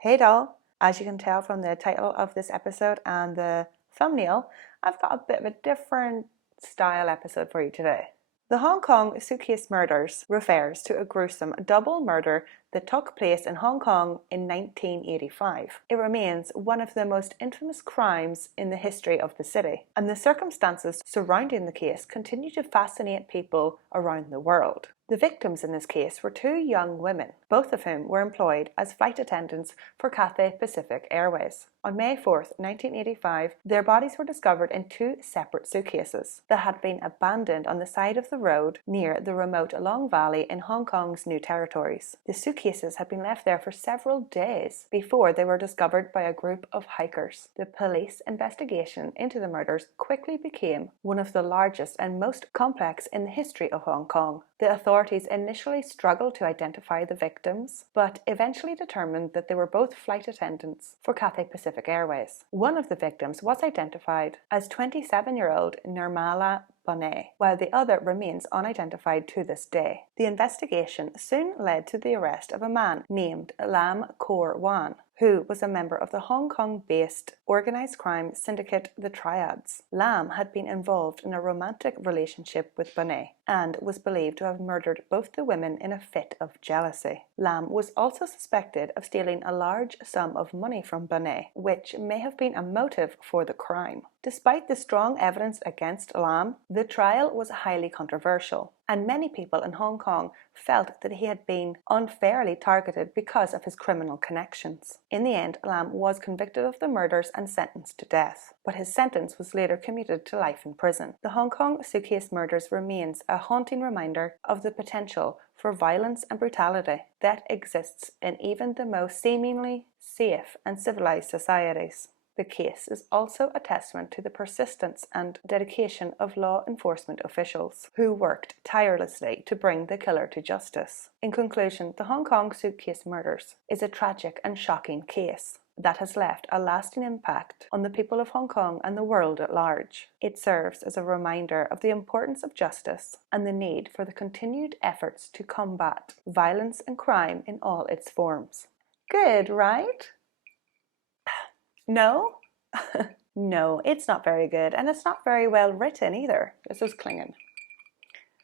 Hey doll, as you can tell from the title of this episode and the thumbnail, I've got a bit of a different style episode for you today. The Hong Kong suitcase murders refers to a gruesome double murder that took place in Hong Kong in 1985. It remains one of the most infamous crimes in the history of the city, and the circumstances surrounding the case continue to fascinate people around the world. The victims in this case were two young women, both of whom were employed as flight attendants for Cathay Pacific Airways. On May 4th, 1985, their bodies were discovered in two separate suitcases that had been abandoned on the side of the road near the remote Long Valley in Hong Kong's New Territories. The suitcases had been left there for several days before they were discovered by a group of hikers. The police investigation into the murders quickly became one of the largest and most complex in the history of Hong Kong. The authorities initially struggled to identify the victims, but eventually determined that they were both flight attendants for Cathay Pacific Airways. One of the victims was identified as 27-year-old Nirmala Bonet, while the other remains unidentified to this day. The investigation soon led to the arrest of a man named Lam Kor Wan, who was a member of the Hong Kong-based organised crime syndicate the Triads. Lam had been involved in a romantic relationship with Bonet and was believed to have murdered both the women in a fit of jealousy. Lam was also suspected of stealing a large sum of money from Bonet, which may have been a motive for the crime. Despite the strong evidence against Lam, the trial was highly controversial, and many people in Hong Kong felt that he had been unfairly targeted because of his criminal connections. In the end, Lam was convicted of the murders and sentenced to death, but his sentence was later commuted to life in prison. The Hong Kong suitcase murders remains a haunting reminder of the potential for violence and brutality that exists in even the most seemingly safe and civilized societies. The case is also a testament to the persistence and dedication of law enforcement officials who worked tirelessly to bring the killer to justice. In conclusion, the Hong Kong suitcase murders is a tragic and shocking case that has left a lasting impact on the people of Hong Kong and the world at large. It serves as a reminder of the importance of justice and the need for the continued efforts to combat violence and crime in all its forms. Good, right? No? No, it's not very good, and it's not very well written either. This is clinging.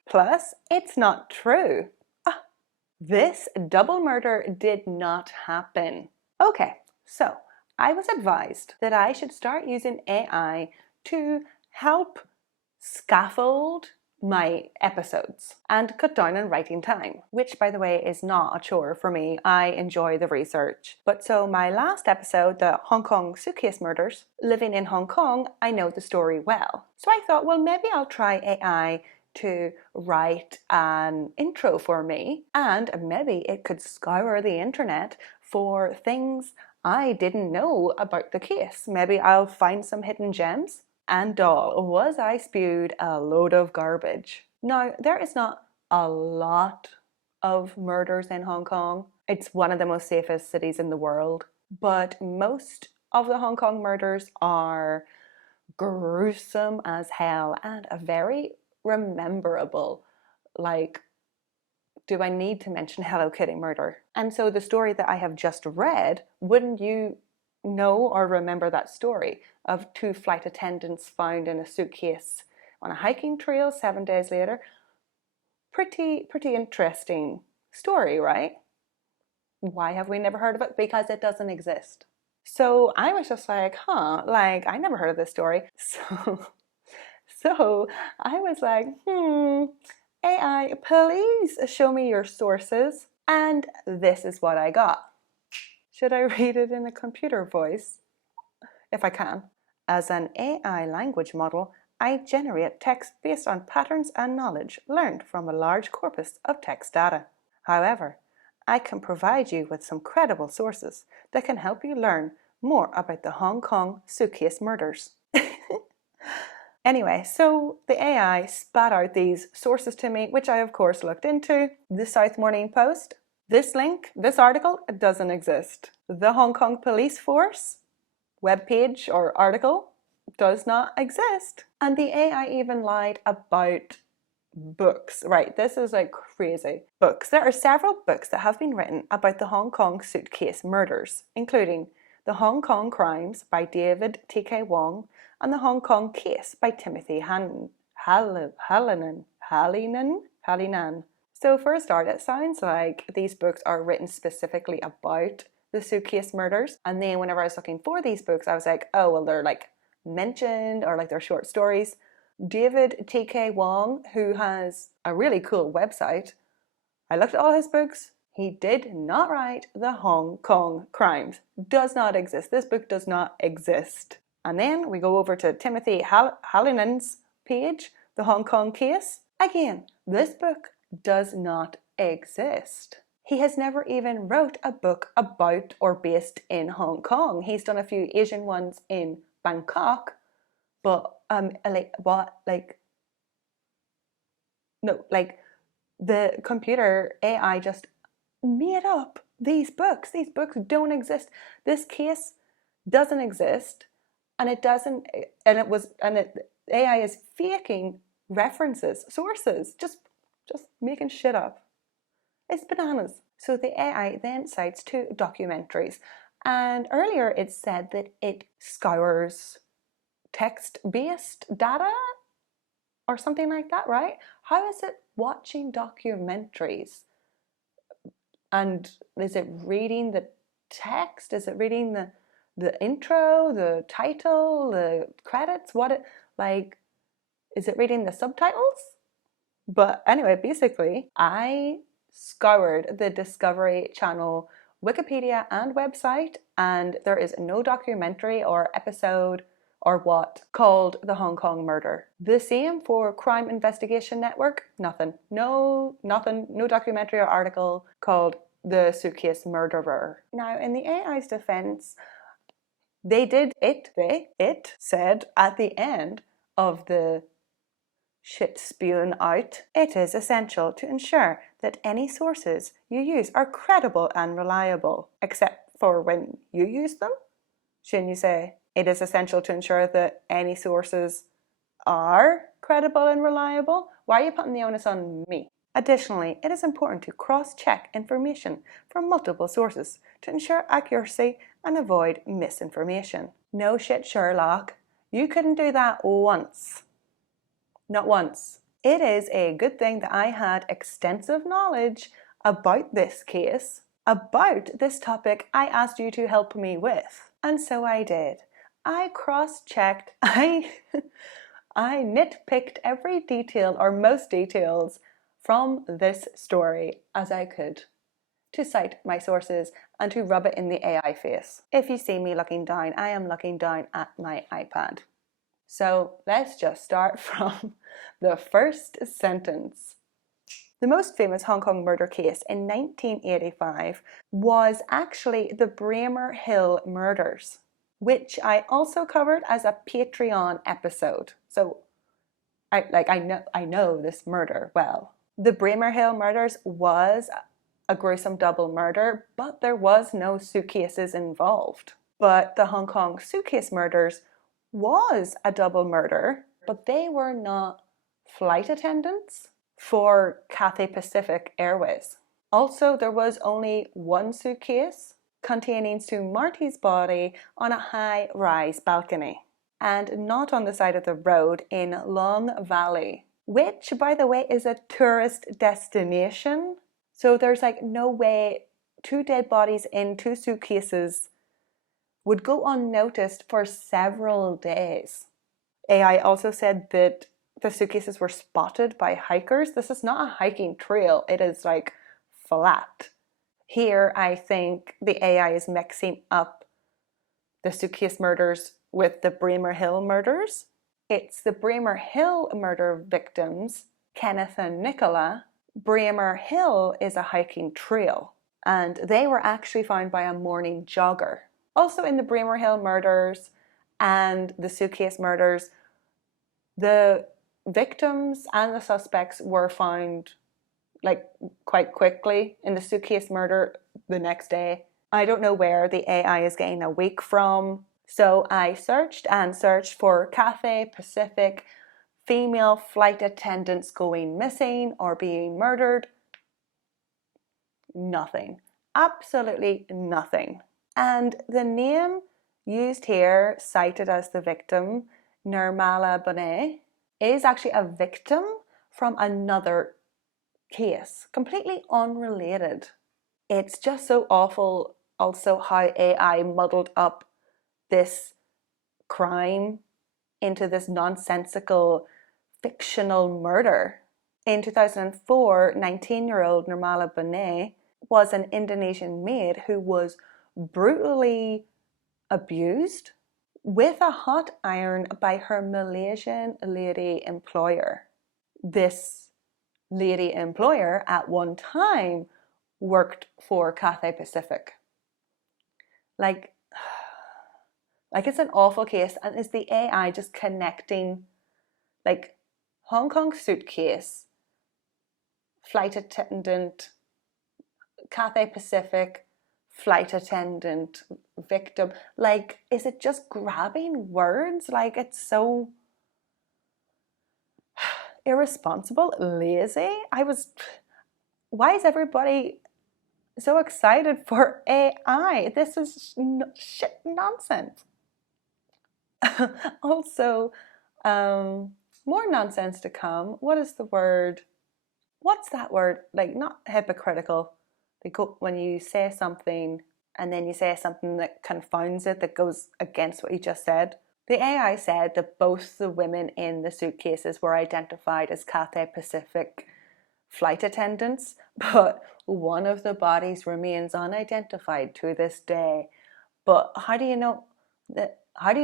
Plus, it's not true. This double murder did not happen. Okay, so I was advised that I should start using AI to help scaffold my episodes and cut down on writing time, which by the way is not a chore for me. I enjoy the research. But so my last episode, the Hong Kong suitcase murders, living in Hong Kong, I know the story well. So I thought, well, maybe I'll try AI to write an intro for me, and maybe it could scour the internet for things I didn't know about the case. Maybe I'll find some hidden gems. And doll, was I spewed a load of garbage. Now, there is not a lot of murders in Hong Kong. It's one of the most safest cities in the world. But most of the Hong Kong murders are gruesome as hell and a very rememberable. Like, do I need to mention Hello Kitty murder? And so the story that I have just read, wouldn't you know or remember that story of two flight attendants found in a suitcase on a hiking trail 7 days later? Pretty interesting story, right? Why have we never heard of it? Because it doesn't exist. So I was just like, like I never heard of this story. So I was like, AI, please show me your sources. And this is what I got. Should I read it in a computer voice? If I can. As an AI language model, I generate text based on patterns and knowledge learned from a large corpus of text data. However, I can provide you with some credible sources that can help you learn more about the Hong Kong suitcase murders. Anyway, so the AI spat out these sources to me, which I of course looked into. The South Morning Post. This link, this article, it doesn't exist. The Hong Kong Police Force webpage or article does not exist. And the AI even lied about books. Right, this is like crazy. Books. There are several books that have been written about the Hong Kong suitcase murders, including The Hong Kong Crimes by David T.K. Wong and The Hong Kong Case by Timothy Hallinan. So for a start, it sounds like these books are written specifically about the suitcase murders. And then whenever I was looking for these books, I was like, oh, well, they're like mentioned or like they're short stories. David T.K. Wong, who has a really cool website, I looked at all his books. He did not write The Hong Kong Crimes. Does not exist. This book does not exist. And then we go over to Timothy Hallinan's page, The Hong Kong Case. Again, this book does not exist. He has never even wrote a book about or based in Hong Kong. He's done a few Asian ones in Bangkok, but the computer AI just made up these books. These books don't exist. This case doesn't exist, and AI is faking references, sources, just making shit up. It's bananas. So the AI then cites 2 documentaries, and earlier it said that it scours text-based data or something like that, right? How is it watching documentaries? And is it reading the text? Is it reading the intro, the title, the credits? Is it reading the subtitles? But anyway, basically, I scoured the Discovery Channel Wikipedia and website, and there is no documentary or episode or what called The Hong Kong Murder. The same for Crime Investigation Network, nothing. No documentary or article called The Suitcase Murderer. Now, in the AI's defense, it said at the end of the shit spewing out, it is essential to ensure that any sources you use are credible and reliable, except for when you use them. Shouldn't you say, it is essential to ensure that any sources are credible and reliable? Why are you putting the onus on me? Additionally, it is important to cross-check information from multiple sources to ensure accuracy and avoid misinformation. No shit, Sherlock. You couldn't do that once. Not once. It is a good thing that I had extensive knowledge about this case, about this topic I asked you to help me with. And so I did. I cross-checked, I nitpicked every detail or most details from this story as I could to cite my sources and to rub it in the AI face. If you see me looking down, I am looking down at my iPad. So let's just start from the first sentence. The most famous Hong Kong murder case in 1985 was actually the Bremer Hill murders, which I also covered as a Patreon episode. So I know this murder well. The Bremer Hill murders was a gruesome double murder, but there was no suitcases involved. But the Hong Kong suitcase murders was a double murder, but they were not flight attendants for Cathay Pacific Airways. Also, there was only one suitcase containing Sue Marty's body on a high-rise balcony, and not on the side of the road in Long Valley, which, by the way, is a tourist destination. So there's like no way 2 dead bodies in 2 suitcases would go unnoticed for several days. AI also said that the suitcases were spotted by hikers. This is not a hiking trail, it is like flat. Here, I think the AI is mixing up the suitcase murders with the Bremer Hill murders. It's the Bremer Hill murder victims, Kenneth and Nicola. Bremer Hill is a hiking trail, and they were actually found by a morning jogger. Also in the Bremer Hill murders and the suitcase murders, the victims and the suspects were found like quite quickly. In the suitcase murder, the next day. I don't know where the AI is getting a week from. So I searched and searched for Cathay Pacific female flight attendants going missing or being murdered. Nothing. Absolutely nothing. And the name used here, cited as the victim, Nirmala Bonet, is actually a victim from another case, completely unrelated. It's just so awful also how AI muddled up this crime into this nonsensical fictional murder. In 2004, 19-year-old Nirmala Bonet was an Indonesian maid who was brutally abused with a hot iron by her Malaysian lady employer. This lady employer at one time worked for Cathay Pacific. Like it's an awful case, and is the AI just connecting like Hong Kong suitcase, flight attendant, Cathay Pacific, flight attendant, victim? Like, is it just grabbing words? Like, it's so irresponsible, lazy. Why is everybody so excited for AI? This is shit nonsense. Also, more nonsense to come. What is the word? What's that word? Like, not hypocritical. When you say something and then you say something that confounds it, that goes against what you just said. The AI said that both the women in the suitcases were identified as Cathay Pacific flight attendants, but one of the bodies remains unidentified to this day. But how do you know they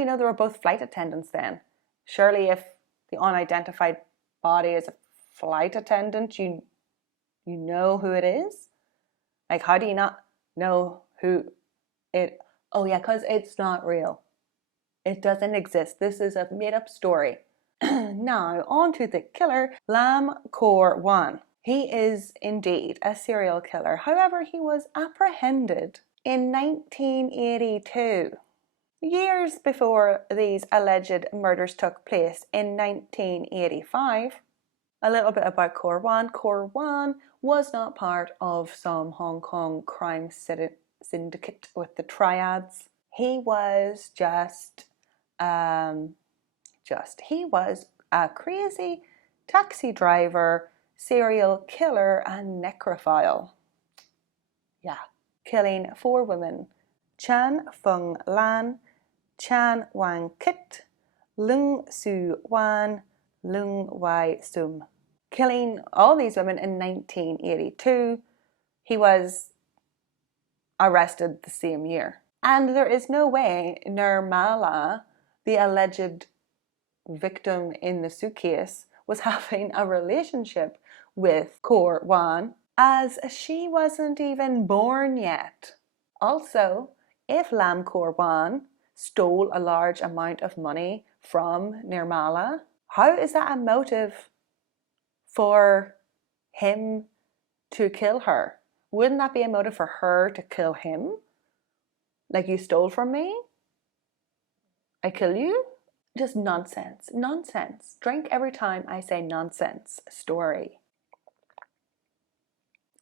were both flight attendants then? Surely if the unidentified body is a flight attendant, you know who it is? Like, how do you not know who it... Oh yeah, because it's not real. It doesn't exist. This is a made-up story. Now, on to the killer, Lam Kor Wan. He is indeed a serial killer. However, he was apprehended in 1982. Years before these alleged murders took place in 1985. A little bit about Kor Wan. Kor Wan was not part of some Hong Kong crime syndicate with the triads. He was he was a crazy taxi driver, serial killer, and necrophile. Yeah, killing 4 women: Chan Fung Lan, Chan Wang Kit, Lung Su Wan, Lung Wai Sum. Killing all these women in 1982. He was arrested the same year. And there is no way Nirmala, the alleged victim in the suitcase, was having a relationship with Kor Wan, as she wasn't even born yet. Also, if Lam Kor Wan stole a large amount of money from Nirmala, how is that a motive for him to kill her? Wouldn't that be a motive for her to kill him? Like, you stole from me, I kill you? Just nonsense. Nonsense. Drink every time I say nonsense story.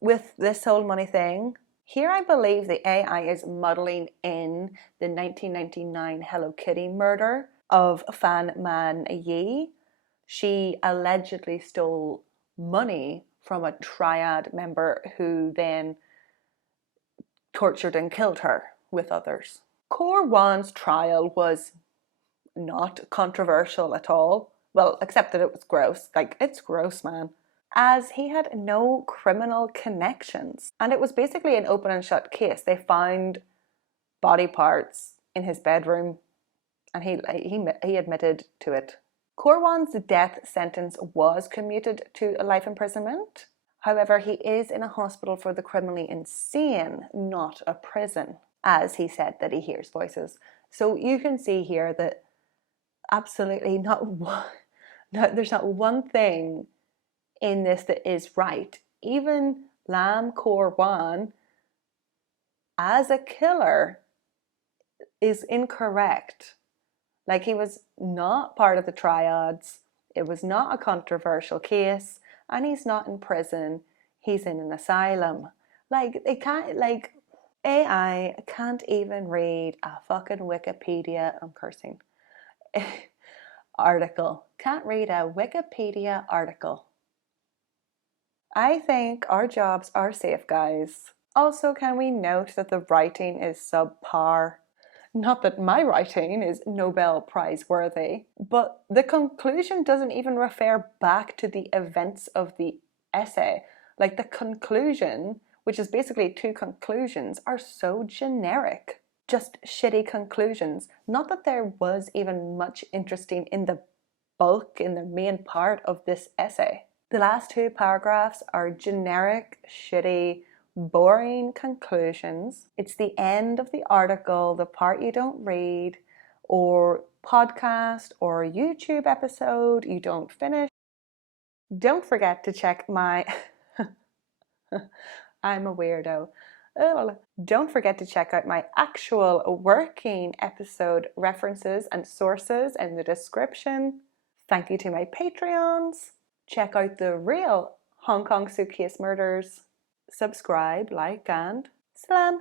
With this whole money thing, here I believe the AI is muddling in the 1999 Hello Kitty murder of Fan Man Yi. She allegedly stole money from a triad member who then tortured and killed her with others. Kor Wan's trial was not controversial at all. Well, except that it was gross. Like, it's gross, man. As he had no criminal connections. And it was basically an open and shut case. They found body parts in his bedroom and he admitted to it. Kor Wan's death sentence was commuted to a life imprisonment. However, he is in a hospital for the criminally insane, not a prison, as he said that he hears voices. So you can see here that absolutely there's not one thing in this that is right. Even Lam Kor Wan, as a killer, is incorrect. Like, he was not part of the triads. It was not a controversial case, and he's not in prison, he's in an asylum. Like, they can't, like, AI can't even read a fucking Wikipedia, I'm cursing, article. Can't read a Wikipedia article. I think our jobs are safe, guys. Also, can we note that the writing is subpar? Not that my writing is Nobel Prize worthy, but the conclusion doesn't even refer back to the events of the essay. Like, the conclusion, which is basically two conclusions, are so generic. Just shitty conclusions. Not that there was even much interesting in the bulk, in the main part of this essay. The last two paragraphs are generic, shitty, boring conclusions. It's the end of the article, the part you don't read, or podcast or YouTube episode you don't finish. Don't forget to check my I'm a weirdo. Don't forget to check out my actual working episode references and sources in the description. Thank you to my Patreons. Check out the real Hong Kong suitcase murders. Subscribe, like, and salam.